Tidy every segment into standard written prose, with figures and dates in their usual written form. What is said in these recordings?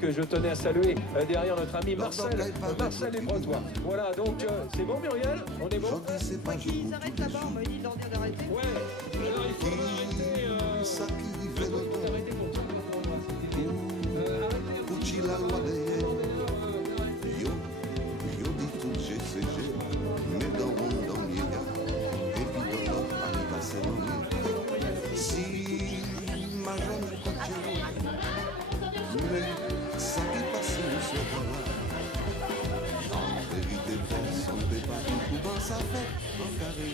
que je tenais à saluer derrière notre ami Marcel Les Bretois. Voilà, donc c'est bon Muriel? On est bon? Moi qui s'arrête là-bas, on m'a dit d'arrêter. Ouais, alors il faut arrêter la loi des yo dit tout GCG mais dans mon et puis dans l'autre année passée si ma jeune continue mais ça qui passe nous soit en vérité personne ne peut pas tout comment ça fait en carré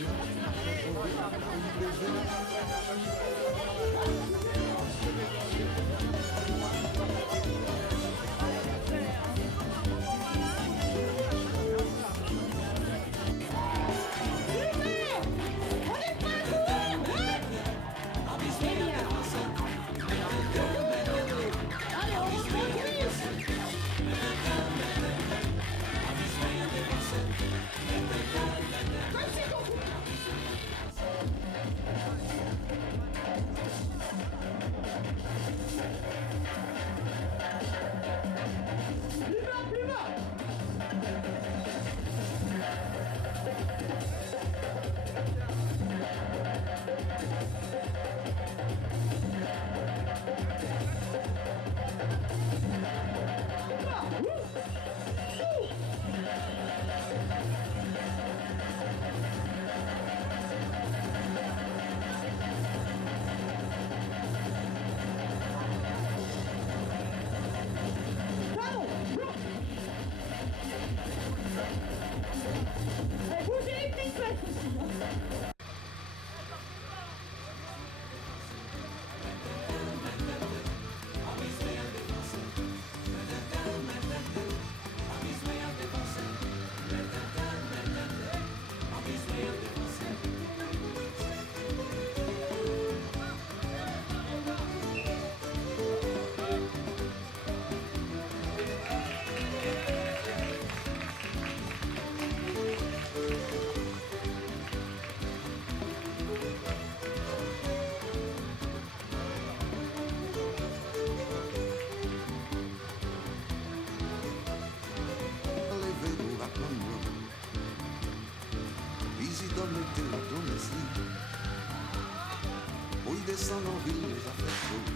Descend en ville, les affaires chaudes.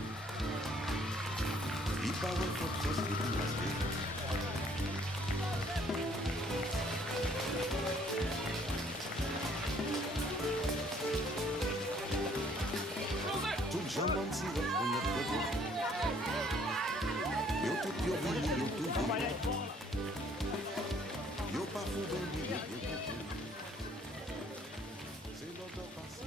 Il paraît qu'autre chose qui va passer. Tout le jambon de sirop pour notre produit. Yo tout yo vini, yo tout vini. Yo pas fou dans le milieu, yo tout. C'est l'odeur par-ci.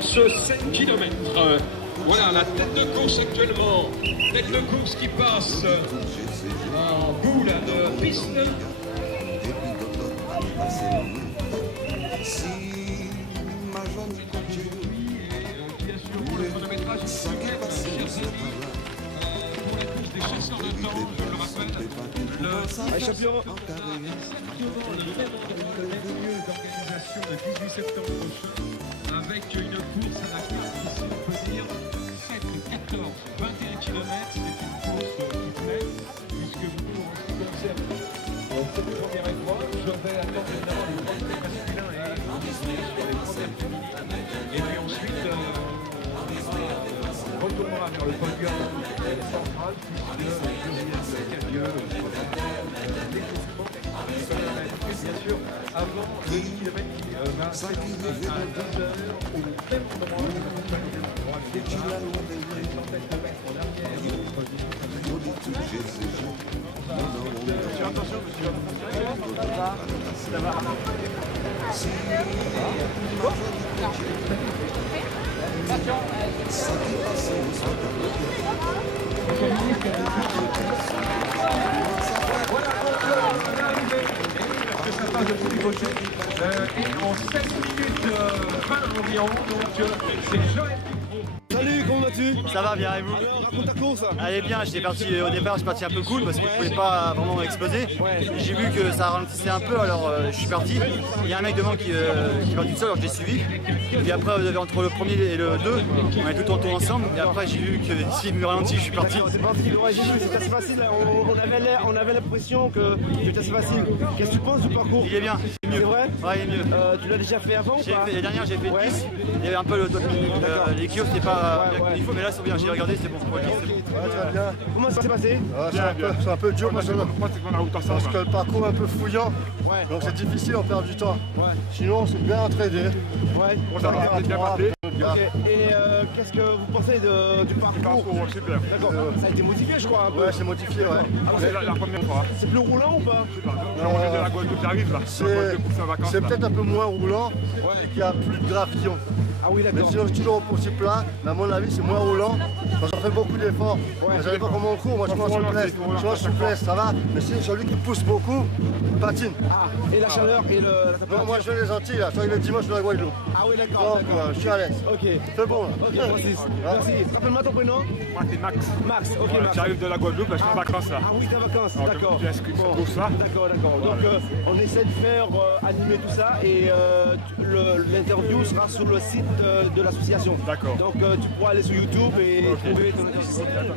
Ce 7 km, voilà la tête de course actuellement, tête de course qui passe en boule de piste. Si ma jeune continue, Qui assure pour le chronométrage une semaine, chers amis, pour la course des chasseurs de temps, je le rappelle, le champion exactement le même lieu d'organisation le 18 septembre prochain, avec une course à la carte ici, on peut dire 7, 14, 21 km, c'est une course toute pleine, puisque nous, en ce qui concerne cette première épreuve, je vais attendre évidemment les premiers masculins et sur les premières féminines, et puis ensuite, on retournera vers le podium central, puisque le deuxième lieu, bien sûr, avant le 10 km qui va s'activer à 2 heures au même endroit, on va des centaines de mètres en arrière. Attention, monsieur. Ça va. ça passe de côté gauche. Et en 7 minutes 20 environ, donc c'est Joël. Salut, comment vas-tu? Ça va bien et vous? Alors, raconte ta course. Elle est bien, j'étais parti au départ, je suis parti un peu cool parce que je pouvais pas vraiment exploser. J'ai vu que ça ralentissait un peu, alors je suis parti. Il y a un mec devant qui est parti tout seul, alors je l'ai suivi. Puis après, entre le premier et le 2, on est tout en tour ensemble. Et après, j'ai vu que s'il me ralentit, je suis parti. C'est parti, ouais, j'ai vu, c'était assez facile. On avait l'impression que c'était assez facile. Qu'est-ce que tu penses du parcours? Il est bien, c'est mieux. C'est vrai? Ouais, il est mieux. Tu l'as déjà fait avant ou pas? L'année dernière, j'ai fait 10. Il y avait un peu les kiosques, c'était pas bien comme il faut, mais là, c'est bien. J'ai regardé, c'est bon. Pour le 10, c'est bon. Ouais, très bien. Comment ça s'est passé? C'est un peu dur parce que le parcours est un peu fouillant, donc c'est difficile, on perd du temps. Sinon, c'est bien entraîné. Ouais. Et qu'est-ce que vous pensez du parcours? Super. D'accord. Ça a été modifié, je crois, un peu. Ouais, c'est modifié, ouais. C'est la première fois. C'est plus roulant ou pas? C'est peut-être un peu moins roulant, qu'il y a plus de gravillon. Ah oui, Mais d'accord. sinon, c'est toujours aussi plat, mais à mon avis, c'est moins roulant, parce qu'on fait beaucoup d'efforts. Je savais pas comment on court, moi je pense souplesse. Je pense souplesse, ça va, mais c'est celui qui pousse beaucoup, il patine. Ah, et la chaleur et la température? Non, moi je viens des Antilles, là, je suis arrivé dimanche de la Guadeloupe. Ah oui, d'accord. Donc, je suis à l'aise. Ok. C'est bon, là. Ok, Francis. Merci. Rappelle-moi ton prénom? Moi c'est Max. Max, ok, Max. J'arrive de la Guadeloupe, je suis en vacances là. Ah oui, t'es en vacances, d'accord. J'ai inscrit sur tout ça. D'accord, d'accord. Donc on essaie de faire animer tout ça et l'interview sera sur le site de l'association. D'accord. Donc tu pourras aller sur YouTube et trouver ton interview.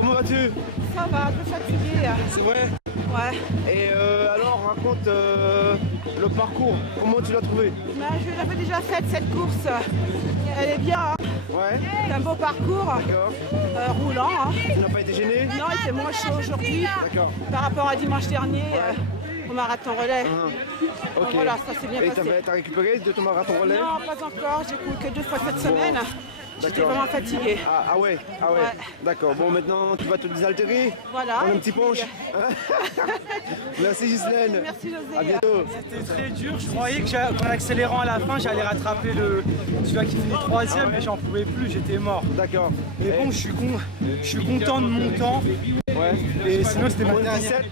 Comment vas-tu? Ça va, un peu fatiguée. C'est vrai? Ouais. Et alors raconte le parcours, comment tu l'as trouvé? Ben, je l'avais déjà faite cette course. Elle est bien. Hein. Ouais. C'est un beau parcours. D'accord. Roulant. Hein. Tu n'as pas été gêné? Non, il était moins chaud aujourd'hui. D'accord. Par rapport à dimanche dernier au marathon relais. Ok. Donc voilà, ça s'est bien Et passé. t'as récupéré de ton marathon relais? Non, pas encore. J'ai couru que 2 fois cette semaine. J'étais vraiment fatiguée. Ah ouais, ah ouais. Ouais. D'accord, bon maintenant tu vas te désaltérer. Voilà. Prendre un et petit puis, punch. Merci Ghislaine. Merci José. À bientôt. C'était très dur, je croyais qu'en accélérant à la fin, j'allais rattraper celui qui finit 3ème, mais j'en pouvais plus, j'étais mort. D'accord. Mais bon, je suis content de mon temps. Ouais. Et sinon, c'était mon En dernier. 17,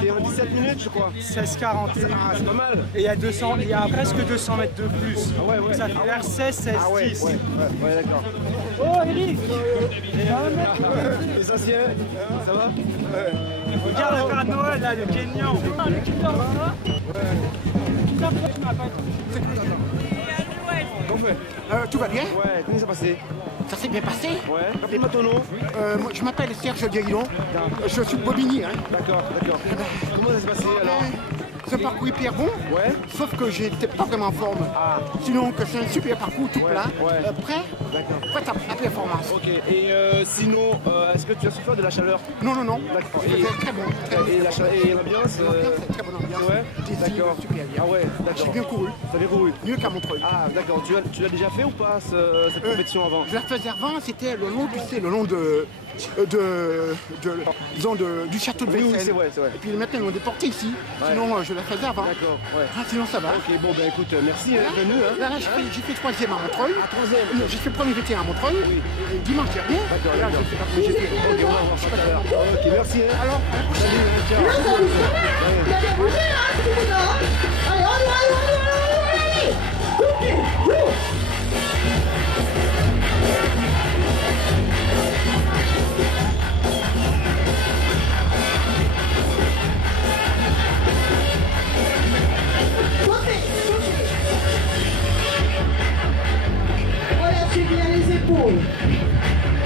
t'es en 17 minutes je crois. 16,40. Ah c'est pas mal. Et il y a presque 200 mètres de plus. Ah ouais, ouais. Ça fait vers 16, 16, Ah ouais, 10. ouais, d'accord. Oh Eric, L'essentiel, ça va? regarde le Père Noël là, le Kenyan. Tout va bien? Ouais, comment ça s'est passé? Ça s'est bien passé? Ouais. Rappelle-moi ton nom. Moi, je m'appelle Serge Guérilon. Je suis de Bobigny. Hein. D'accord, d'accord. Comment ça s'est passé alors? Ce parcours hyper bon, Ouais. sauf que j'étais pas vraiment en forme. Ah. Sinon, que c'est un super parcours tout plat, ouais. prêt à la performance. Ok, et sinon, est-ce que tu as souffert de la chaleur? Non, non, non. D'accord. C'était très bon. Très bon. Et l'ambiance? L'ambiance, c'est très bonne ambiance. Ouais. Des îles, D'accord. super bien. Ah ouais, J'ai d'accord. bien couru. T'as bien couru? Mieux qu'à Montreuil. Ah d'accord, tu l'as déjà fait ou pas cette compétition avant? Je la faisais avant, c'était le long, tu sais, le long du château de Oui, Vincennes. c'est vrai, c'est vrai. Et puis maintenant, ils l'ont déporté ici. Sinon, je la faisais avant. D'accord, ouais. Ah, sinon, ça va. Ok, bon ben écoute, merci d'être venu. Hein. Là, j'ai fait 3e à Montreuil. Ah, 3e. Non, j'ai fait premier VT à Montreuil. Et dimanche dernier. D'accord, Et là, d'accord. je sais pas comment j'ai fait. Ok, on va voir ça tout à l'heure. Ok, merci. Hein. Alors, Salut, hein, ciao. Relâchez bien les épaules.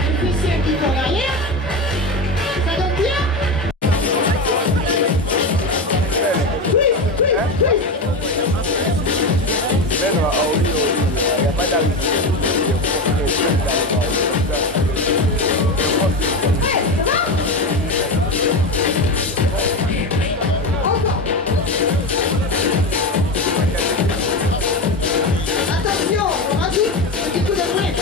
Les fessiers un petit peu en arrière. Ça donne bien. Oui, oui, oui. Attention, on rajoute un petit coup de fouet.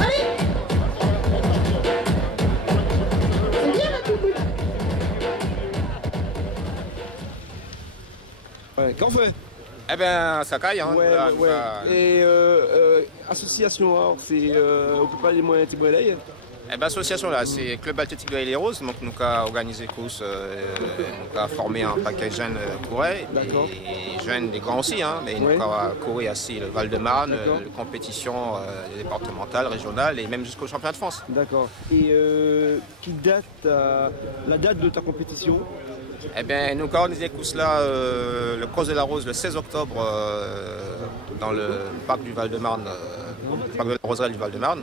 Allez. C'est bien ma coucou. Ouais, qu'en fait? Eh bien, ça caille. Hein, ouais, là, ouais. Et association, alors, c'est on peut pas les moyens de moyens. Eh ben, association là, c'est Club Athlétique de Les Roses, donc nous avons organisé course, nous avons formé un paquet de jeunes coureurs, et jeunes, des grands aussi, hein, mais nous avons couru aussi le Val-de-Marne, les compétitions départementales, régionales et même jusqu'au championnat de France. D'accord. Et qui date la date de ta compétition? Eh bien, nous avons organisé course là, le Cross de la Rose le 16 octobre dans le parc du Val-de-Marne. Parc de la Roseraie du Val-de-Marne.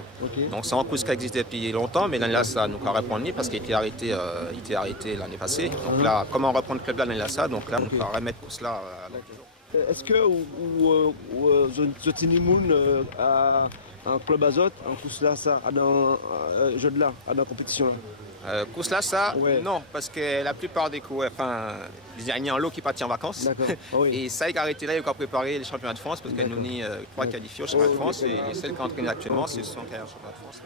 Donc c'est un course qui existe depuis longtemps, mais l'année là, ça nous a répondu parce qu'il était arrêté l'année passée. Donc là, comment reprendre le club là l'année là, ça, donc là, on va remettre course là. Est-ce que The Tiny Moon a un club azote, un course là, ça, dans jeu de là, dans la compétition là? Course là, ça, non, parce que la plupart des coureurs, enfin, il y a un lot qui partit en vacances. Et ça, il a arrêté là, il a préparé les championnats de France, parce qu'il nous a 3 qualifiés au championnat de France, et les seuls qui entraînent actuellement, c'est son carrière au championnat de France.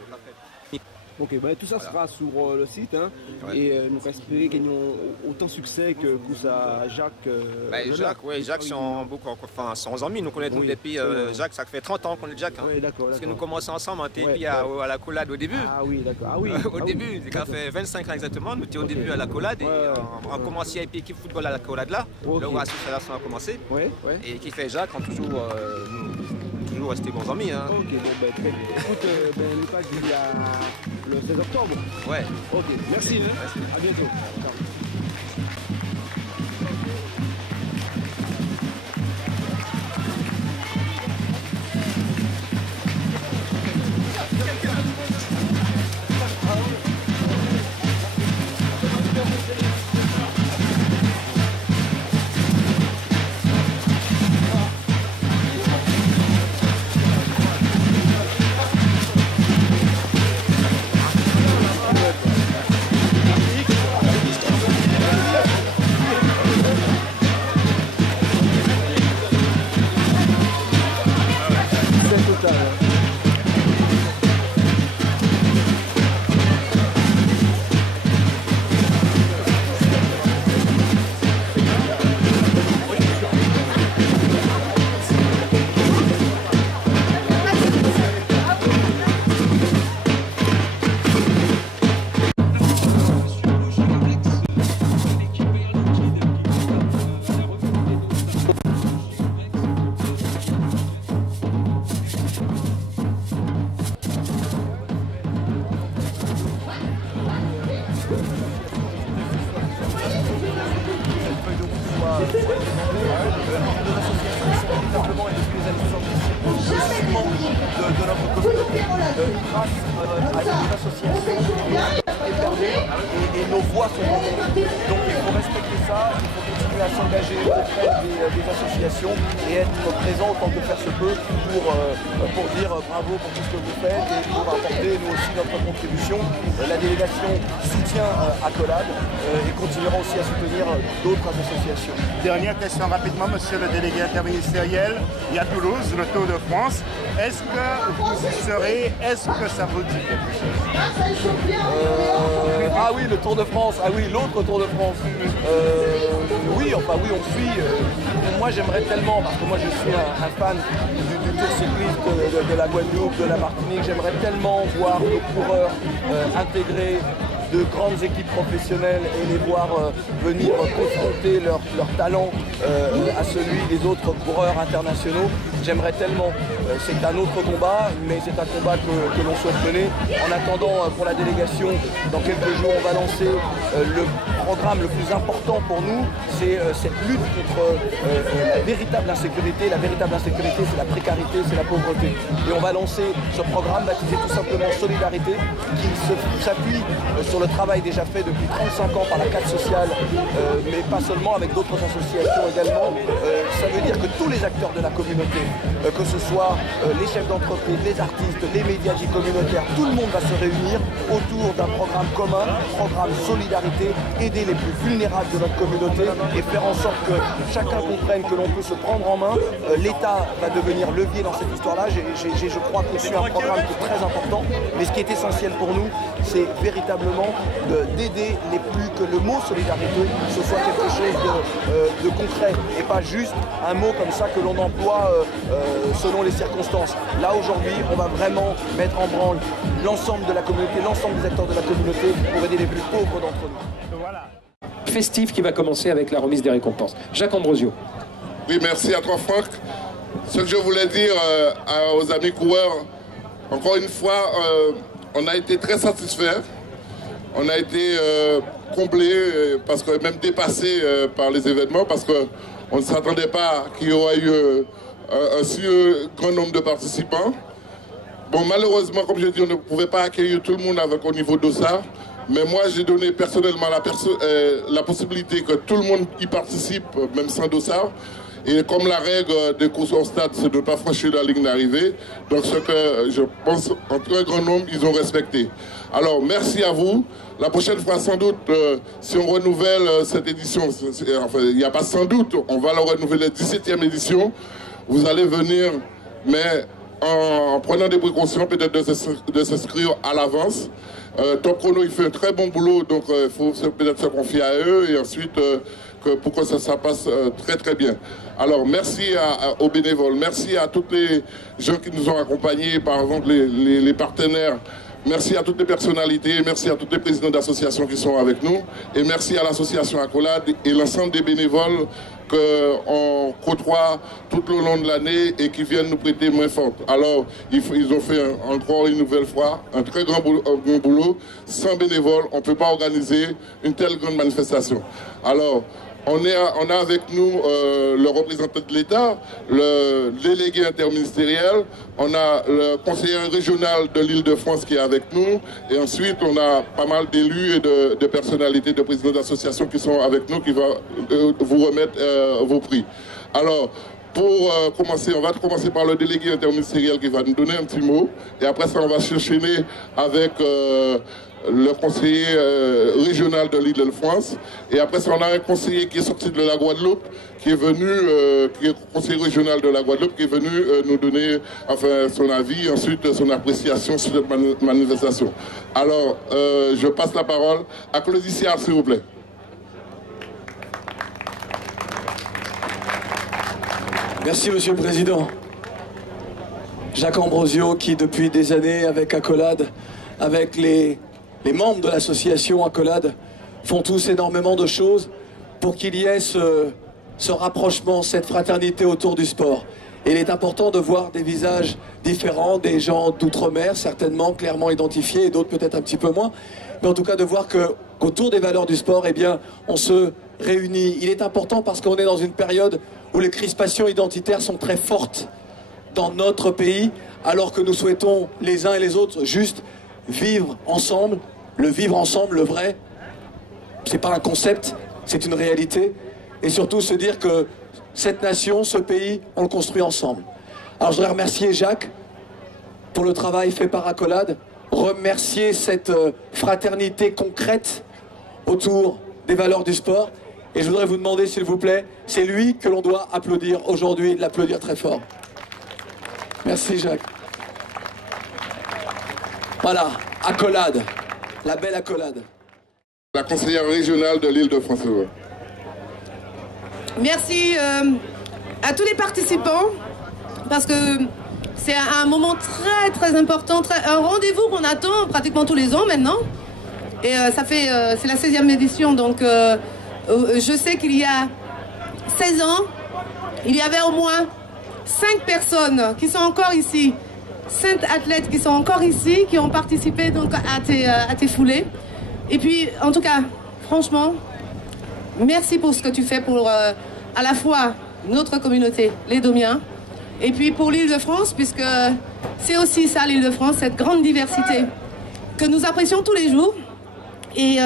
Ok, bah, tout ça sera sur le site, hein, et nous espérons qu'ils ont autant de succès que ça Jacques. Jacques, sont 11 amis, nous connaissons depuis Jacques, ça fait 30 ans qu'on est Jacques. Hein, parce que nous commençons ensemble, on était à la collade au début. Ah oui, d'accord. Ah, oui. Au début, ça fait 25 ans exactement, nous étions au début à la collade, et on a commencé avec l'équipe football à la collade là, là où l'association a commencé. Et qui fait Jacques, on toujours resté bons amis. Hein. Ok, bon, ben, très bien. Écoute, le pack il y a le 16 octobre. Ouais. Ok, merci. Hein. Merci. À bientôt. Ciao. Et nos voix sont entendées. Donc il faut respecter ça, il faut continuer à s'engager auprès des associations et être présent autant que faire se peut pour dire bravo pour tout ce que vous faites et pour apporter nous aussi notre contribution. La délégation soutient Accolade et continuera aussi à soutenir d'autres associations. Dernière question rapidement, monsieur le délégué interministériel. Il y a Toulouse, le Tour de France. Est-ce que vous y serez? Est-ce que ça vous dit quelque chose? Ah oui, le Tour de France. Ah oui, l'autre Tour de France. Oui, enfin oui, on suit. Moi j'aimerais tellement, parce que moi je suis un fan du Tour cycliste de la Guadeloupe, de la Martinique, j'aimerais tellement voir nos coureurs intégrer de grandes équipes professionnelles et les voir venir confronter leur talent à celui des autres coureurs internationaux. J'aimerais tellement. C'est un autre combat, mais c'est un combat que l'on souhaite mener. En attendant, pour la délégation, dans quelques jours, on va lancer le programme le plus important pour nous, c'est cette lutte contre la véritable insécurité. La véritable insécurité, c'est la précarité, c'est la pauvreté. Et on va lancer ce programme baptisé tout simplement Solidarité, qui s'appuie sur le travail déjà fait depuis 35 ans par la CAF sociale, mais pas seulement, avec d'autres associations également. Ça veut dire que tous les acteurs de la communauté, que ce soit les chefs d'entreprise, les artistes, les médias dits communautaires, tout le monde va se réunir autour d'un programme commun, programme Solidarité, aider les plus vulnérables de notre communauté et faire en sorte que chacun comprenne que l'on peut se prendre en main. L'État va devenir levier dans cette histoire-là. Je crois qu'on suit un programme qui est très important, mais ce qui est essentiel pour nous, c'est véritablement d'aider les plus, que le mot solidarité, ce soit quelque chose de concret et pas juste un mot comme ça que l'on emploie selon les circonstances. Là aujourd'hui, on va vraiment mettre en branle l'ensemble de la communauté, l'ensemble des acteurs de la communauté pour aider les plus pauvres d'entre nous. Voilà. Festif qui va commencer avec la remise des récompenses. Jacques Ambrosio. Oui, merci à toi Franck. Ce que je voulais dire aux amis coureurs, encore une fois, on a été très satisfaits. On a été comblés, parce que même dépassés par les événements, parce qu'on ne s'attendait pas qu'il y aurait eu un si grand nombre de participants. Bon, malheureusement, comme je dis, on ne pouvait pas accueillir tout le monde au niveau d'Ossard. Mais moi, j'ai donné personnellement la possibilité que tout le monde y participe, même sans dossard. Et comme la règle des courses hors stade, c'est de ne pas franchir la ligne d'arrivée. Donc ce que je pense, en très grand nombre, ils ont respecté. Alors, merci à vous. La prochaine fois, sans doute, si on renouvelle cette édition, enfin, il n'y a pas sans doute, on va la renouveler la 17e édition. Vous allez venir, mais en prenant des précautions, peut-être de s'inscrire à l'avance. Top Chrono, il fait un très bon boulot, donc il faut peut-être se confier à eux et ensuite pour que ça passe très très bien. Alors merci aux bénévoles, merci à tous les gens qui nous ont accompagnés, par exemple les partenaires. Merci à toutes les personnalités, merci à tous les présidents d'associations qui sont avec nous et merci à l'association Accolade et l'ensemble des bénévoles qu'on côtoie tout le long de l'année et qui viennent nous prêter main forte. Alors, ils ont fait encore une nouvelle fois un très grand boulot. Sans bénévoles, on ne peut pas organiser une telle grande manifestation. Alors, on a avec nous le représentant de l'État, le délégué interministériel, on a le conseiller régional de l'Île-de-France qui est avec nous, et ensuite on a pas mal d'élus et de personnalités, de présidents d'associations qui sont avec nous, qui vont vous remettre vos prix. Alors, pour commencer, on va commencer par le délégué interministériel qui va nous donner un petit mot, et après ça on va s'enchaîner avec le conseiller régional de l'Île-de-France. Et après ça, on a un conseiller qui est sorti de la Guadeloupe, qui est venu, qui est conseiller régional de la Guadeloupe, qui est venu nous donner enfin, son avis, ensuite son appréciation sur cette manifestation. Alors, je passe la parole à Claudicia, s'il vous plaît. Merci, Monsieur le Président. Jacques Ambrosio, qui depuis des années, avec Accolade, avec les membres de l'association Accolade, font tous énormément de choses pour qu'il y ait ce rapprochement, cette fraternité autour du sport. Et il est important de voir des visages différents, des gens d'outre-mer, certainement clairement identifiés, et d'autres peut-être un petit peu moins. Mais en tout cas de voir qu'autour des valeurs du sport, eh bien, on se réunit. Il est important parce qu'on est dans une période où les crispations identitaires sont très fortes dans notre pays, alors que nous souhaitons les uns et les autres juste vivre ensemble. Le vivre ensemble, le vrai, c'est pas un concept, c'est une réalité. Et surtout se dire que cette nation, ce pays, on le construit ensemble. Alors je voudrais remercier Jacques pour le travail fait par Accolade, remercier cette fraternité concrète autour des valeurs du sport. Et je voudrais vous demander, s'il vous plaît, c'est lui que l'on doit applaudir aujourd'hui, l'applaudir très fort. Merci Jacques. Voilà, Accolade. La belle Accolade. La conseillère régionale de l'Île-de-France. Merci à tous les participants, parce que c'est un moment très très important, un rendez-vous qu'on attend pratiquement tous les ans maintenant. Et c'est la 16e édition, donc je sais qu'il y a 16 ans, il y avait au moins 5 personnes qui sont encore ici. 5 athlètes qui sont encore ici, qui ont participé donc à tes foulées. Et puis, en tout cas, franchement, merci pour ce que tu fais pour à la fois notre communauté, les Domiens, et puis pour l'Île-de-France, puisque c'est aussi ça l'Île-de-France, cette grande diversité que nous apprécions tous les jours. Et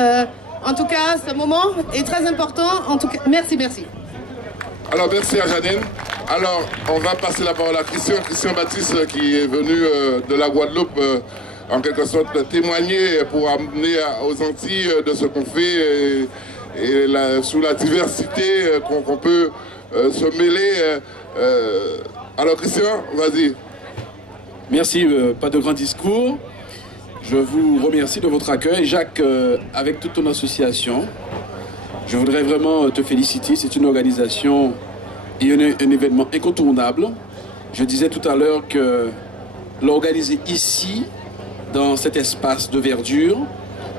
en tout cas, ce moment est très important. En tout cas, merci. Alors, merci à Janine. Alors, on va passer la parole à Christian Baptiste, qui est venu de la Guadeloupe, en quelque sorte témoigner pour amener aux Antilles de ce qu'on fait et sous la diversité qu'on peut se mêler. Alors, Christian, vas-y. Merci, pas de grand discours. Je vous remercie de votre accueil. Jacques, avec toute ton association, je voudrais vraiment te féliciter. C'est une organisation et un événement incontournable. Je disais tout à l'heure que l'organiser ici, dans cet espace de verdure,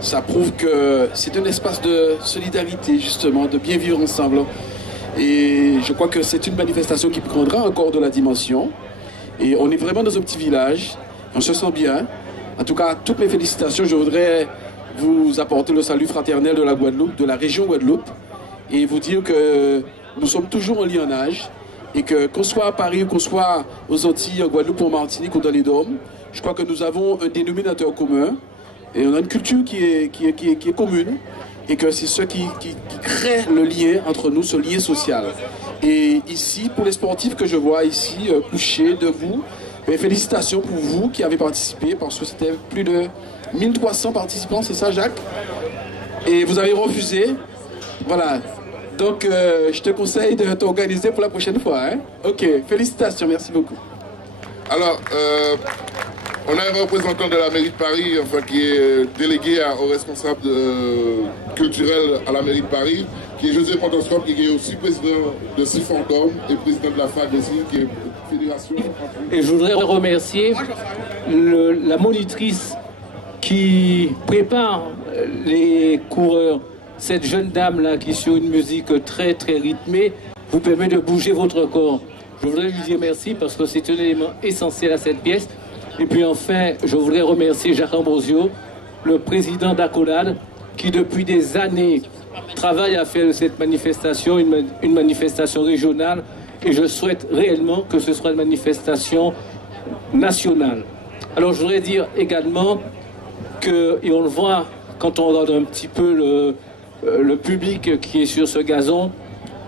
ça prouve que c'est un espace de solidarité, justement, de bien vivre ensemble. Et je crois que c'est une manifestation qui prendra encore de la dimension. Et on est vraiment dans un petit village, on se sent bien. En tout cas, toutes mes félicitations. Je voudrais vous apporter le salut fraternel de la Guadeloupe, de la région Guadeloupe, et vous dire que nous sommes toujours en lien en âge, et que qu'on soit à Paris ou qu'on soit aux Antilles, en Guadeloupe, en Martinique ou dans les Dômes, je crois que nous avons un dénominateur commun, et on a une culture qui est commune, et que c'est ce qui crée le lien entre nous, ce lien social. Et ici, pour les sportifs que je vois ici, couchés, debout, félicitations pour vous qui avez participé, parce que c'était plus de 1300 participants, c'est ça Jacques? Et vous avez refusé. Voilà. Donc je te conseille de t'organiser pour la prochaine fois. Hein? Ok, félicitations, merci beaucoup. Alors, on a un représentant de la mairie de Paris, enfin, qui est délégué au responsable culturel à la mairie de Paris, qui est José Pantoscope, qui est aussi président de Sifandom et président de la FAG aussi, qui est fédération. Et je voudrais remercier la monitrice qui prépare les coureurs. Cette jeune dame-là qui, sur une musique très très rythmée, vous permet de bouger votre corps. Je voudrais lui dire merci parce que c'est un élément essentiel à cette pièce. Et puis enfin, je voudrais remercier Jacques Ambrosio, le président d'Accolade, qui depuis des années travaille à faire de cette manifestation une manifestation régionale. Et je souhaite réellement que ce soit une manifestation nationale. Alors je voudrais dire également que, et on le voit quand on regarde un petit peu le public qui est sur ce gazon,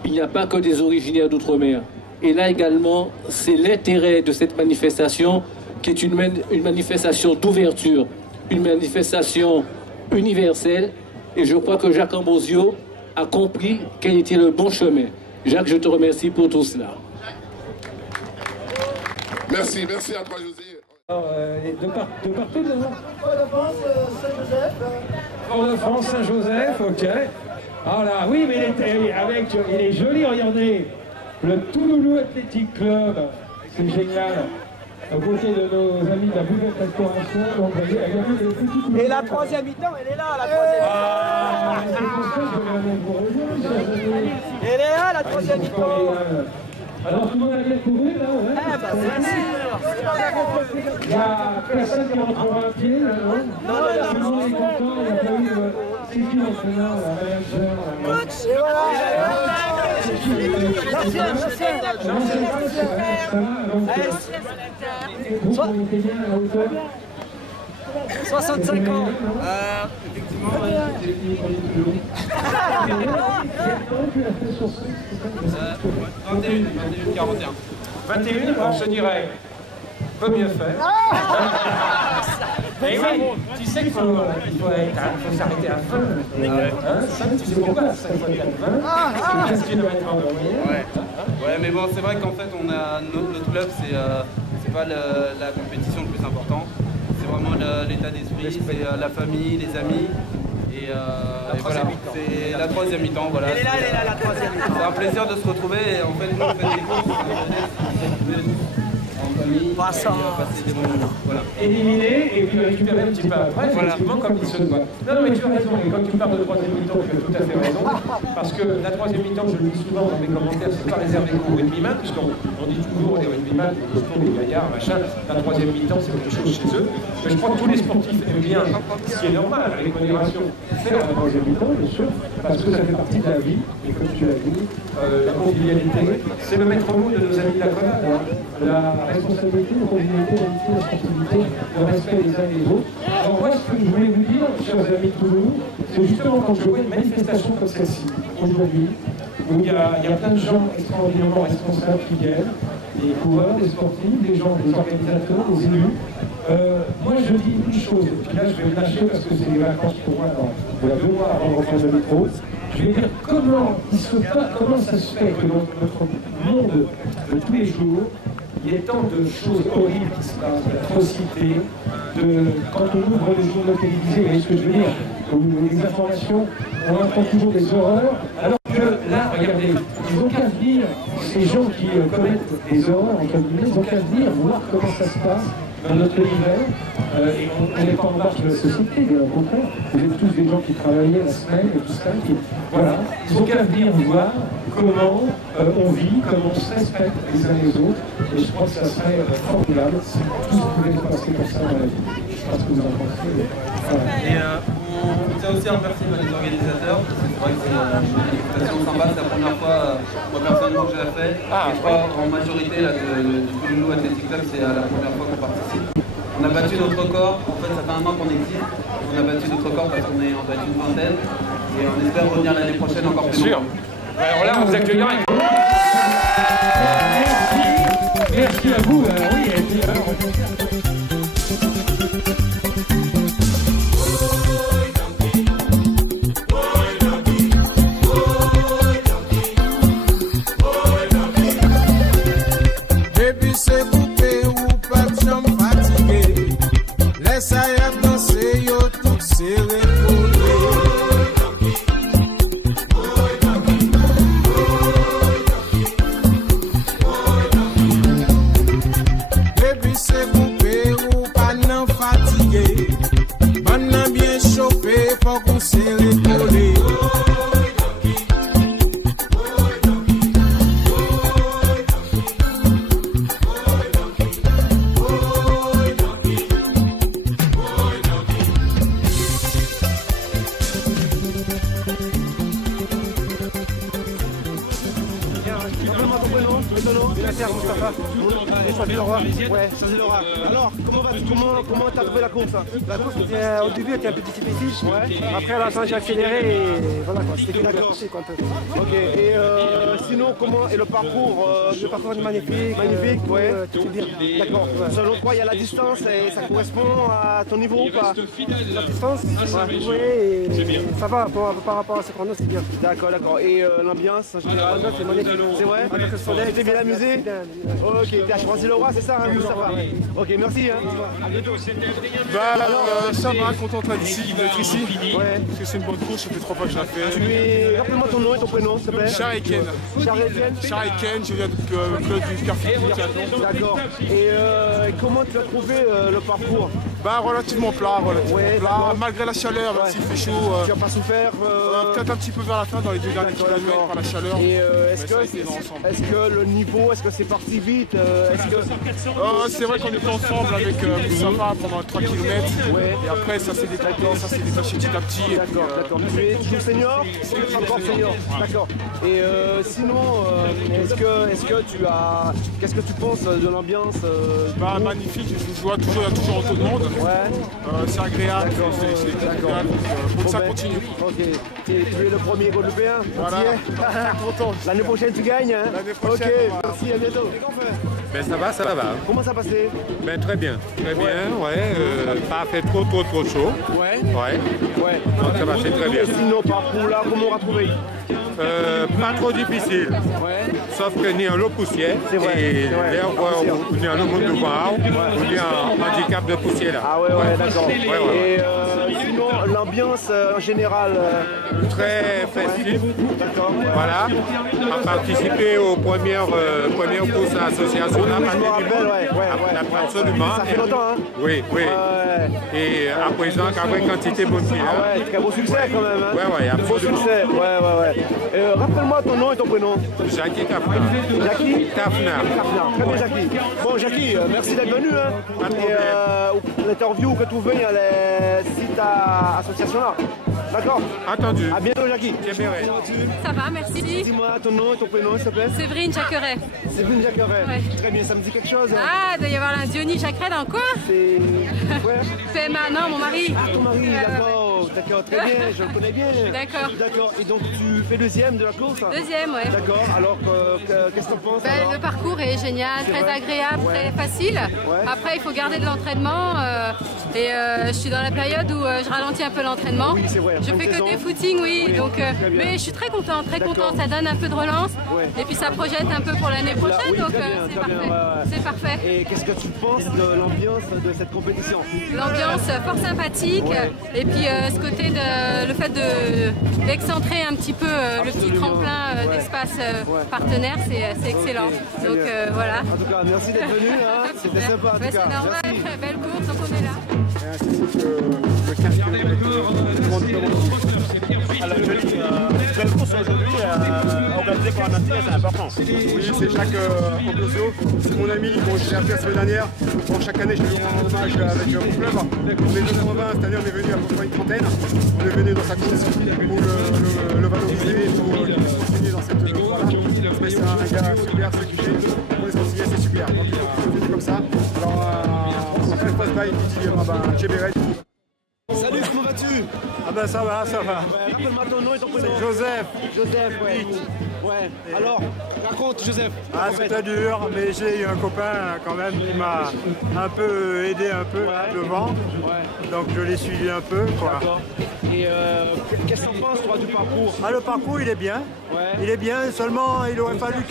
il n'y a pas que des originaires d'outre-mer. Et là également, c'est l'intérêt de cette manifestation qui est une manifestation d'ouverture, une manifestation universelle. Et je crois que Jacques Ambrosio a compris quel était le bon chemin. Jacques, je te remercie pour tout cela. Merci, merci à toi José. Alors, de partout devant. Fort-de-France, Saint-Joseph. Fort-de-France, Saint-Joseph, ok. Voilà, oui, mais il est joli, regardez. Le Touloulou Athletic Club, c'est génial. Aux côtés de nos amis de la Buvette Restauration. Donc, et la troisième mi-temps, elle est là, la troisième mi-temps. Elle est là, la troisième mi-temps. Alors tout le monde a bien couru là, ouais? Eh ben c'est sûr. Il y a personne qui rentrera à pied là, non? Non, tout le monde est content, il n'y a pas eu de... C'est qui l'entraîneur, la manager, et voilà. Ça va, donc... 65 ans. Effectivement, 21, 41. 21, alors je dirais, peu bien faire. Et oui, tu sais qu'il faut s'arrêter à 20. Ça, tu sais pourquoi 5 fois 4, 20. 15 km en moyenne. Ouais, mais bon, c'est vrai qu'en fait, on a notre club, c'est pas la compétition le plus important. C'est vraiment l'état d'esprit, c'est la famille, les amis. Et voilà, c'est la troisième mi-temps. Voilà. Elle est là, la troisième mi-temps. C'est un plaisir de se retrouver. Et en fait, nous, on fait des courses en famille. Passer des moments. Voilà. Éliminer et puis récupérer un petit peu après, effectivement, comme il se doit. Non, mais tu as raison, et quand tu parles de troisième mi-temps, tu as tout à fait raison, parce que la troisième mi-temps, je le dis souvent dans mes commentaires, c'est pas réservé qu'aux rugbyman, puisqu'on dit toujours les rugbyman, les costauds, les gaillards, machin, la troisième mi-temps, c'est quelque chose chez eux. Mais je crois que tous les sportifs aiment bien, ce qui est normal, avec modération, faire la troisième mi-temps, bien sûr, parce que ça fait partie de la vie, et comme tu l'as dit, la convivialité, c'est le maître mot de nos amis de la Collade, hein. La responsabilité, la convivialité, l'amitié, la sensibilité, le respect des uns et des autres. Alors moi, ce que je voulais vous dire, chers amis de Toulouse, c'est justement quand je vois une manifestation comme celle-ci, aujourd'hui, où il y a plein de gens extraordinairement responsables qui viennent, des coureurs, des sportifs, des gens, des organisateurs, des élus. Moi, je dis une chose, et puis là, je vais me lâcher parce que c'est les vacances pour moi, il y a 2 mois avant de reprendre le micro. Je vais dire comment ça se fait que dans notre monde de tous les jours, il y a tant de choses horribles qui se passent, de l'atrocité, quand on ouvre les journaux télévisés, vous voyez ce que je veux dire, les informations, on entend toujours des horreurs, alors que là, regardez, ils n'ont qu'à venir, ces gens qui commettent des horreurs, entre guillemets, ils n'ont qu'à venir voir comment ça se passe dans notre univers. Et on n'est pas en marche de la société, au contraire. Vous êtes tous des gens qui travaillaient la semaine et tout ça. Voilà, ils n'ont qu'à venir voir comment on vit, comment on se respecte les uns les autres. Et je crois que ça serait formidable si tout pouvait se passer comme ça dans la vie. Je sais pas ce que vous en pensez. Voilà. Et on tient aussi à remercier les organisateurs, parce que c'est vrai que c'est une manifestation sympa, c'est la première fois, moi personnellement, que je l'ai fait. Et je crois en majorité là, du Toulouse Athletic Club, c'est la première fois qu'on participe. On a battu notre record, en fait ça fait un an qu'on existe, on a battu notre record parce qu'on est en battu une vingtaine, et on espère revenir l'année prochaine encore plus loin. Alors là, on vous accueille. Merci à vous. Oui, et puis, ça y a dansé, yo tout serré collé. Baby c'est coupé ou pas non fatigué. Maintenant bien chauffé, faut qu'on serré collé. Ouais, alors, comment t'as trouvé la course? La course, au début, était un peu difficile. Ouais. Après, à la fin, j'ai accéléré et voilà quoi. C'était bien accroché quoi. Ok, et sinon, comment est le parcours? Le parcours est magnifique. Magnifique, ouais. Tout est bien. D'accord. Ouais. Selon toi, il y a la distance et ça correspond à ton niveau ou pas? La distance? Oui, et ça va par rapport à ce chrono, c'est bien. D'accord, d'accord. Et l'ambiance en général? L'ambiance, c'est magnifique. C'est vrai? Avec le soleil. T'es bien amusé? Ok, t'as choisi le roi, c'est ça, hein, Moustapha? Ok, merci. Hein. À bientôt. Ça va, content d'être ici. Ouais. Parce que c'est une bonne course, ça fait 3 fois que je la fais. Rappelle-moi ton nom et ton prénom, s'il te plaît. Charles-Ken. Charles-Ken, je viens du club du Carrefour. D'accord. Et comment tu as trouvé le parcours? Relativement plat, malgré la chaleur, même s'il fait chaud. Tu n'as pas souffert peut-être un petit peu vers la fin, dans les 2 derniers kilomètres, par la chaleur. Et est-ce que le niveau, est-ce que c'est parti vite? C'est vrai qu'on était ensemble avec Moustapha pendant 3 km. Ouais. Et après, ça s'est détaché petit à petit. D'accord, d'accord. Tu es toujours senior? Encore senior. D'accord. Et sinon, est-ce que tu as... Qu'est-ce que tu penses de l'ambiance? Magnifique, il y a toujours autant de monde. Ouais. C'est agréable, c'est agréable. Donc ça continue. Ok. Tu es le premier Guadeloupéen? Voilà. Content. L'année prochaine tu gagnes, hein? L'année prochaine. Ok, merci, à bientôt. Ben ça va. Comment ça passait? Ben très bien, pas fait trop chaud. Ouais. Donc ça va, c'est très bien. Et sinon, parcours là, comment on va trouver? Pas trop difficile. Ouais. Sauf que ni en l'eau poussière. C'est vrai. Et là, on est en le monde de voir, on est en handicap de poussière là. Ah ouais, d'accord. Ouais. Et sinon, l'ambiance en général? Très festive. D'accord. Voilà. On a participé aux premières courses à l'association. Je me rappelle, ouais. Absolument. Ça fait longtemps, hein? Oui. Et à présent, avec quantité bonne fille. Ah ouais, très beau succès quand même, hein? Ouais, absolument. Beau succès, ouais. Rappelle-moi ton nom et ton prénom. Jackie Tafna. Jackie Tafna. Très bien, Jackie. Bon, Jackie, merci d'être venu, hein? Pas de problème. L'interview que tu veux, il y a les sites à association là. D'accord? Entendu. À bientôt, Jackie. Ça va, merci. Dis-moi ton nom et ton prénom, s'il te plaît. Séverine Jacqueret. Séverine Jacqueret. Ouais. Très bien, ça me dit quelque chose. Ah, il doit y avoir un Diony Jacqueret dans le coin. C'est... Ouais. PMA, non, mon mari. Ah, ton mari, d'accord. Oh, d'accord, très bien, je le connais bien. D'accord. D'accord, et donc tu fais deuxième de la course? Deuxième, ouais. D'accord, alors qu'est-ce que tu en penses? Le parcours est génial, très agréable, très facile. Après, il faut garder de l'entraînement. Je suis dans la période où je ralentis un peu l'entraînement. Oui, c'est vrai. Je fais que des footings, oui. Donc, mais je suis très content, ça donne un peu de relance. Et puis ça projette un peu pour l'année prochaine, donc c'est parfait. C'est parfait. Et qu'est-ce que tu penses de l'ambiance de cette compétition? L'ambiance fort sympathique, et puis ce côté le fait d'excentrer un petit peu le petit tremplin d'espace partenaire, c'est excellent. Donc voilà. En tout cas, merci d'être venu, hein. C'était sympa en tout cas. C'est normal, belle course, donc on est là. Belle course aujourd'hui, organisée par un Antillais, c'est important. Oui, c'est Jacques Oglosio, c'est mon ami, bon, je l'ai appelé la semaine dernière. Bon, chaque année, je lui rends hommage avec mon club. On est 220, cette année, on est venu à peu près une trentaine. On est venu dans sa course pour le valoriser, pour continuer dans cette voie-là. Mais c'est un gars super, c'est QG. Pour les Antillais, c'est super. Donc, on est comme ça. Alors, on s'appelle Passe-Bail, il dit Tchéberet. Salut, comment vas-tu? Ah ben ça va, ça va. Rappelle-moi ton nom et ton prénom. Joseph. Joseph, ouais. Ouais. Alors, raconte Joseph. Ah, c'était dur, mais j'ai eu un copain quand même qui m'a un peu aidé là, devant. Ouais. Donc je l'ai suivi un peu, quoi. Et qu'est-ce que tu en penses, toi, du parcours? Ah, le parcours, il est bien. Ouais. Il est bien, seulement il aurait fallu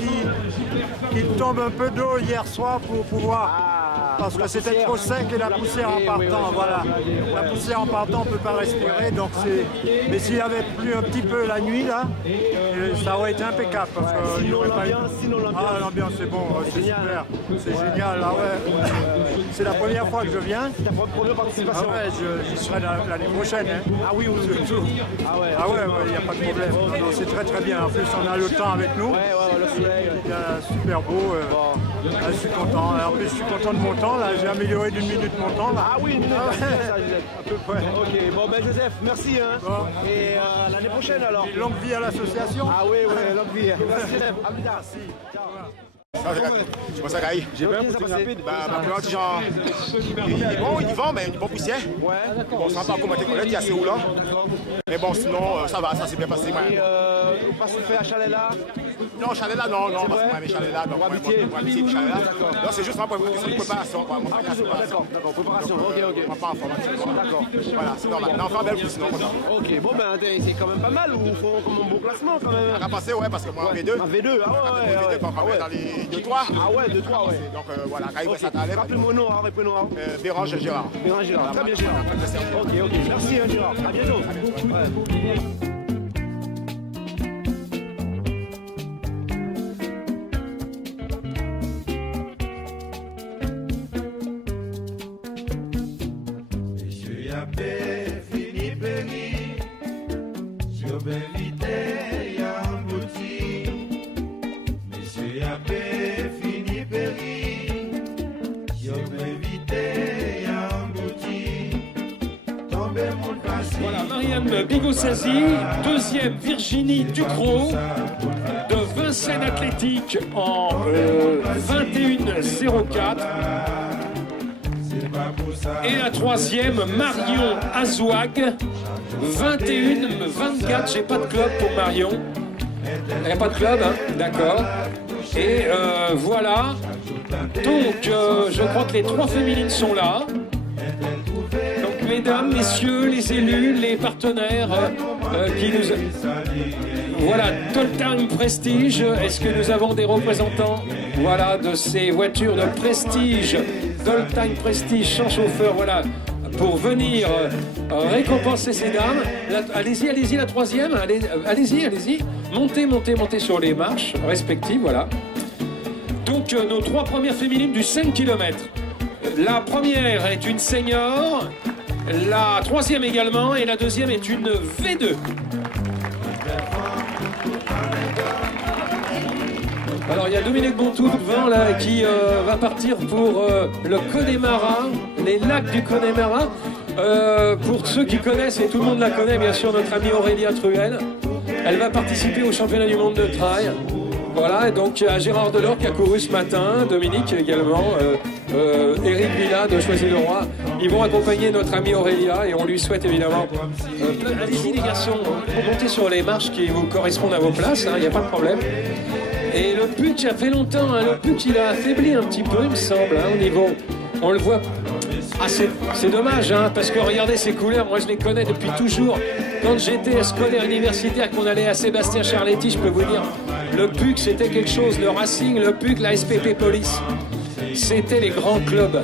qu'il tombe un peu d'eau hier soir pour pouvoir... Parce que c'était trop sec et la poussière en partant, voilà. La poussière en partant, on ne peut pas respirer, donc c'est... Mais s'il avait plu un petit peu la nuit, là, ça aurait été impeccable. Parce que l'ambiance, c'est bon, c'est super. C'est génial, ah ouais. C'est la première fois que je viens. C'est ta première participation? Ah ouais, j'y serai l'année prochaine. Hein. Ah oui, surtout. Ah ouais, il n'y a pas de problème. C'est très très bien. En plus, on a le temps avec nous. Ouais, le soleil. C'est super beau. Je suis content. En plus, je suis content de mon temps. Là, j'ai amélioré d'une minute mon temps. Là. Ah oui, une minute, à peu près. Ok, bon ben Joseph, merci. Hein. Bon. Et l'année prochaine alors. Et longue vie à l'association. Ah oui, longue vie. Merci Joseph. À plus tard. Merci. Ciao. Je pense à Gaï. J'ai bien rapide. Ma genre, il vend, mais une bonne poussière. Ouais. Bon, ça va pas commenter collègue, il y a assez roulant. Mais bon, sinon, ça va, ça s'est bien passé. Et pas se faire à Chalet-là? Non, Chalet-là, non, parce que moi, Chalet-là, donc, pour habiter Chalet-là. Non, c'est juste pour une question de préparation. D'accord, préparation, ok. Pas en formation. D'accord. Voilà, c'est normal. Non, enfin, belle course, sinon. Ok, bon, ben, c'est quand même pas mal, ou faut un bon classement quand même? On a passé, ouais, parce que moi, en V2. En V2, ah ouais. V2, dans les 2-3. Ah ouais, 2-3, ouais. Donc voilà, Gaï, ça t'allait. Rappelle-moi nom, Bérange Gérard. Bérange Gérard, très bien Gérard. Ok, merci Gérard, à bientôt. Voilà, Marianne Bigossazi, deuxième Virginie Ducrot de Vincennes Athlétique en 21.04. Et la troisième, Marion Azouag, 21.24. J'ai pas de club pour Marion. Il n'y a pas de club, hein, d'accord. Et voilà. Donc, je crois que les trois féminines sont là. Donc, mesdames, messieurs, les élus, les partenaires qui nous... Voilà, Toltime Prestige. Est-ce que nous avons des représentants, voilà, de ces voitures de prestige, Toltime Prestige sans chauffeur, voilà, pour venir récompenser ces dames. Allez-y, la troisième. Allez-y. Montez sur les marches respectives, voilà. Donc, nos trois premières féminines du 5 km. La première est une senior, la troisième également, et la deuxième est une V2. Alors il y a Dominique Bontou devant là qui va partir pour le Connemara, les lacs du Connemara. Pour ceux qui connaissent, et tout le monde la connaît bien sûr, notre amie Aurélia Truel. Elle va participer au championnat du monde de trail. Voilà, et donc il y a Gérard Delors qui a couru ce matin, Dominique également. Eric Villa de Choisy-le-Roi. Ils vont accompagner notre amie Aurélia et on lui souhaite évidemment... Allez-y les garçons, montez sur les marches qui vous correspondent à vos places, il n'y a pas de problème. Et le PUC, ça fait longtemps, le PUC il a affaibli un petit peu il me semble, au niveau... On le voit... Ah, c'est dommage, parce que regardez ces couleurs, moi je les connais depuis toujours. Quand j'étais scolaire universitaire, qu'on allait à Sébastien Charletti, je peux vous dire, le PUC c'était quelque chose, le Racing, le PUC, la SPP Police, c'était les grands clubs.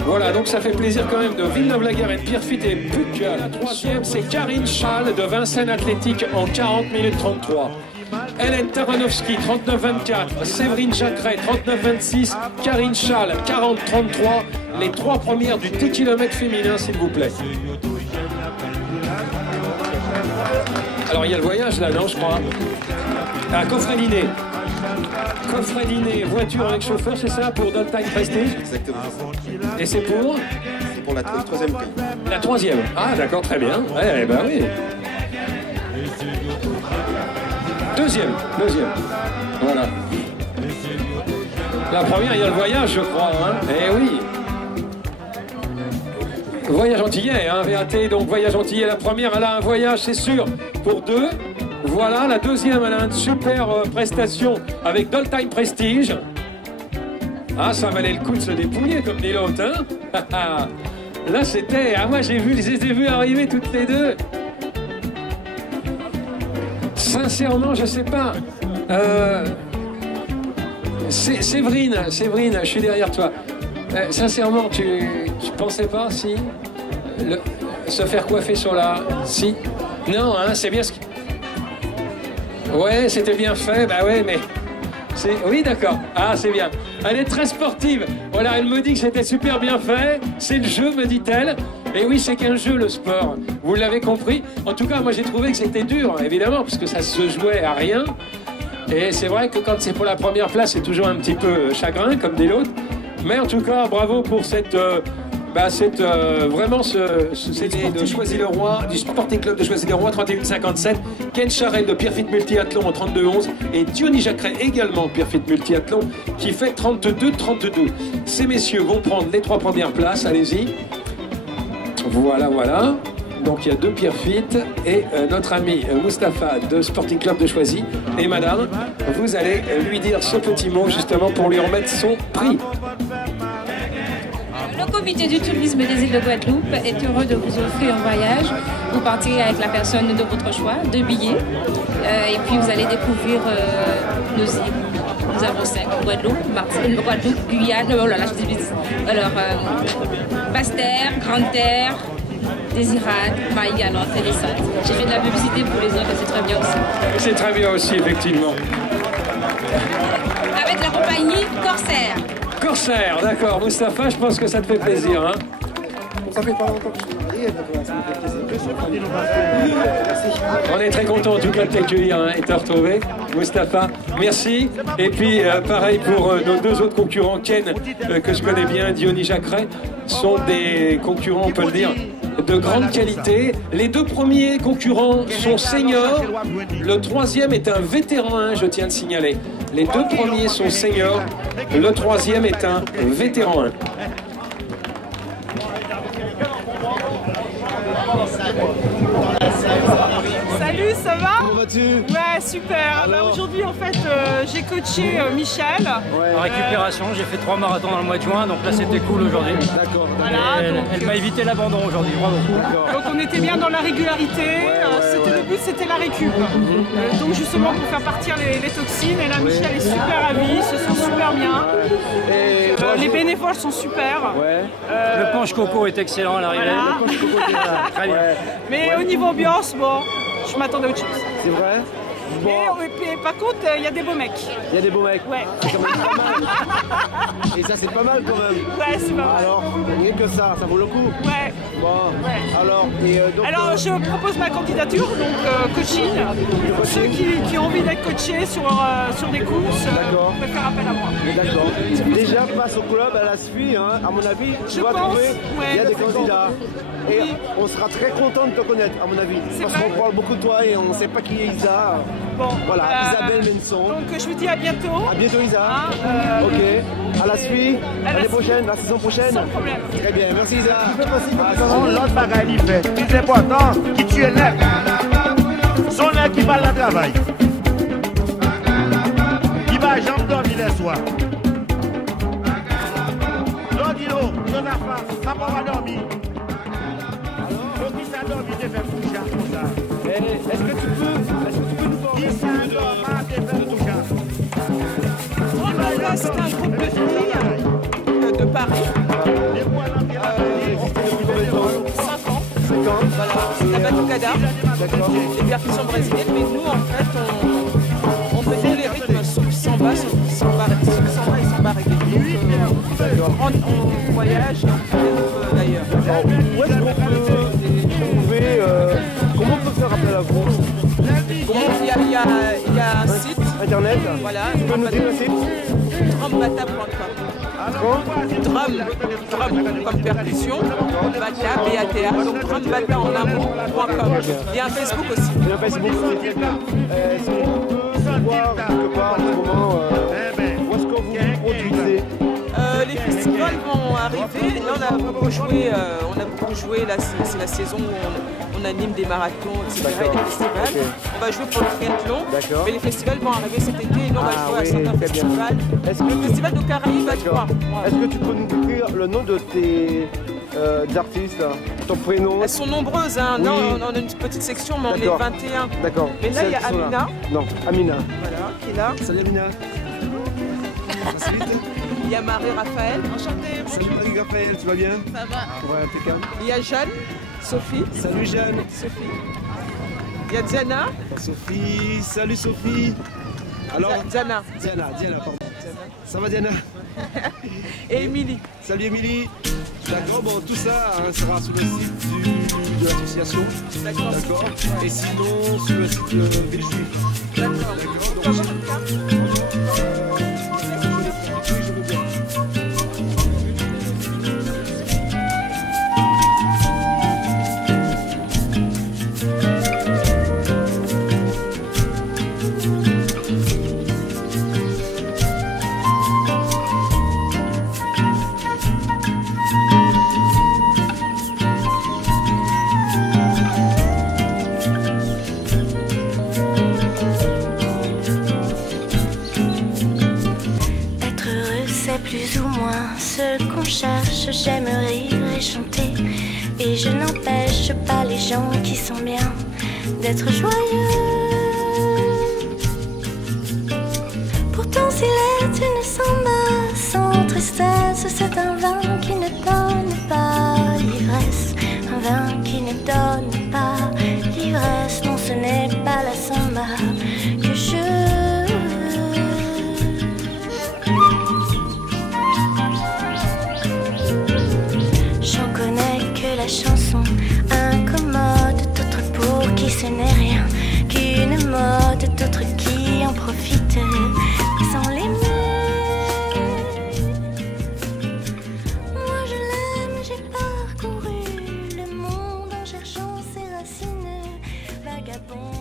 Voilà, donc ça fait plaisir quand même de Villeneuve-la-Garenne, Pierrefitte et PUC. La troisième, c'est Karine Schall de Vincennes Athlétique en 40 minutes 33. Hélène Taranowski, 39-24, Séverine Jacqueret, 39-26, Karine Schall, 40-33, les trois premières du 10 km féminin, s'il vous plaît. Alors, il y a le voyage, là, non, je crois. Ah, coffret dîner. Coffret dîner, voiture avec chauffeur, c'est ça, pour Doltime Prestige? Exactement. Et c'est pour? C'est pour la troisième prix. La troisième. Ah, d'accord, très bien. Eh ben oui. Deuxième. Voilà. La première, il y a le voyage, je crois. Eh oui. Voyage antillais, VAT, donc voyage antillais. La première, elle a un voyage, c'est sûr, pour deux. Voilà, la deuxième, elle a une super prestation avec Doltime Prestige. Ah, ça valait le coup de se dépouiller, comme dit l'autre, Là, c'était... Ah, moi, je les ai vus arriver toutes les deux. Sincèrement, je sais pas. Séverine, je suis derrière toi. Sincèrement, tu pensais pas, si se faire coiffer sur la... Si. Non, c'est bien ce que... Ouais, c'était bien fait, bah ouais, mais... Oui, d'accord. Ah, c'est bien. Elle est très sportive. Voilà, elle me dit que c'était super bien fait. C'est le jeu, me dit-elle. Et oui, c'est qu'un jeu, le sport. Vous l'avez compris. En tout cas, moi, j'ai trouvé que c'était dur, évidemment, parce que ça se jouait à rien. Et c'est vrai que quand c'est pour la première place, c'est toujours un petit peu chagrin, comme dit l'autre. Mais en tout cas, bravo pour cette... vraiment de Choisy-le-Roi, du Sporting Club de Choisy-le-Roi, 31-57, Ken Charel de Pierrefitte Multiathlon en 32-11 et Diony Jacqueret également Pierrefitte Multiathlon qui fait 32-32. Ces messieurs vont prendre les trois premières places, allez-y. Voilà. Donc il y a deux Pierrefitte et notre ami Mustapha de Sporting Club de Choisy. Et madame, vous allez lui dire ce petit mot justement pour lui remettre son prix. Le comité du tourisme des îles de Guadeloupe est heureux de vous offrir un voyage. Vous partirez avec la personne de votre choix, 2 billets. Et puis vous allez découvrir nos îles. Nous avons 5, Guadeloupe, Guyane, alors Basse-Terre, Grande-Terre, Désirade, Maïgalante et les Saintes. J'ai fait de la publicité pour les autres et c'est très bien aussi. C'est très bien aussi, effectivement. Avec la compagnie Corsair. Corsair, d'accord. Moustapha, je pense que ça te fait plaisir. Ça fait pas longtemps que je suis marié, donc ça me fait plaisir. On est très content en tout cas de t'accueillir et de te retrouver. Moustapha, merci. Et puis pareil pour nos deux autres concurrents, Ken, que je connais bien, Diony Jacqueret, sont des concurrents, on peut le dire, de grande qualité. Les deux premiers concurrents sont seniors. Le troisième est un vétéran, je tiens à le signaler. Les deux premiers sont seniors. Le troisième est un vétéran. Salut, ça va? Comment vas-tu? Ouais, super. Bah, aujourd'hui, en fait, j'ai coaché Michel. En récupération, j'ai fait 3 marathons dans le mois de juin, donc là c'était cool aujourd'hui. D'accord. Voilà, Elle m'a évité l'abandon aujourd'hui, bravo. Donc on était bien dans la régularité, le but c'était la récup. Donc justement pour faire partir les toxines, et là Michel est super ravi, ils se sent super bien. Les bénévoles sont super. Le punch coco est excellent à l'arrivée. Voilà. Le punch coco est très bien. Mais au niveau ambiance, bon, je m'attendais à autre chose. C'est vrai? Bon. Et par contre, il y a des beaux mecs. Il y a des beaux mecs? Ouais. C'est quand même pas mal. Et ça, c'est pas mal quand même. Ouais, c'est pas mal. Alors, rien que ça vaut le coup? Ouais. Bon, ouais. Alors, je propose ma candidature, donc coaching. Ceux qui ont envie d'être coachés sur des courses, peuvent faire appel à moi. D'accord. Déjà, passe au club, à la suite, à mon avis, tu vas trouver, il y a des candidats. Et on sera très content de te connaître, à mon avis. Parce qu'on parle beaucoup de toi et on ne sait pas qui est Isa. Bon, Voilà, Isabelle Menson. Donc je vous dis à bientôt. À bientôt Isa. Ok. À la suite, l'année prochaine, la saison prochaine. Sans problème. Très bien, merci Isa. L'autre bagaille il fait. Plus important, qui tue l'œuf. Son œuf qui parle de travail. Qui va jamais dormir les soirs. L'autre dit l'eau, Jonathan, ça va pas dormir. Alors, qui ça dormir de faire bouger comme ça. Est-ce que tu peux nous qui ça dormir de faire bouger. C'est un groupe de filles de Paris. 5 ans. Voilà, c'est la batucada, les percussions brésiliennes, mais nous en fait on faisait les rythmes samba et samba reggae. Donc on voyage d'ailleurs. Où est-ce qu'on peut trouver, comment on peut faire appel à vous? Il y a un site internet. Voilà. Tu peux nous dire le site? drumbata.com. Drum comme percussion, bata, B-A-T-A, donc drumbata en un mot.com. Il y a un Facebook aussi. Il y a un Facebook aussi. Est-ce qu'on peut voir quelque part en ce moment où est-ce que vous produisez? Les festivals vont arriver. Là, on a beaucoup joué. Là, c'est la saison où on anime des marathons, etc. Et des festivals. Okay. On va jouer pour le triathlon. Mais les festivals vont arriver cet été. Et nous, on va jouer à certains festivals. Le festival de Caraïbes à Troyes. Est-ce que tu peux nous décrire le nom de tes artistes, ton prénom? Elles sont nombreuses. Hein. Oui. Non, on a une petite section, mais on est 21. D'accord. Mais là, il y a Amina. Non, Amina. Voilà, qui est là. Salut Amina. Il y a Marie-Raphaël. Enchantée. Salut Marie-Raphaël, tu vas bien? Ça va. Ouais, impeccable. Il y a Jeanne, Sophie. Salut Jeanne. Sophie. Il y a Diana. Sophie, salut Sophie. Alors Diana, pardon. Ça va Diana? Et Émilie. Salut Émilie. D'accord, bon tout ça sera sur le site de l'association. D'accord. Et sinon sur le site de Villejuif. D'accord. Plus ou moins ce qu'on cherche, j'aime rire et chanter. Et je n'empêche pas les gens qui sont bien d'être joyeux. Pourtant s'il est une samba sans tristesse, c'est un vin qui ne donne pas l'ivresse. Un vin qui ne donne pas l'ivresse. Non, ce n'est pas la samba que je... La chanson incommode, d'autres pour qui ce n'est rien qu'une mode, d'autres qui en profitent sans l'aimer. Moi je l'aime, j'ai parcouru le monde en cherchant ses racines vagabondes.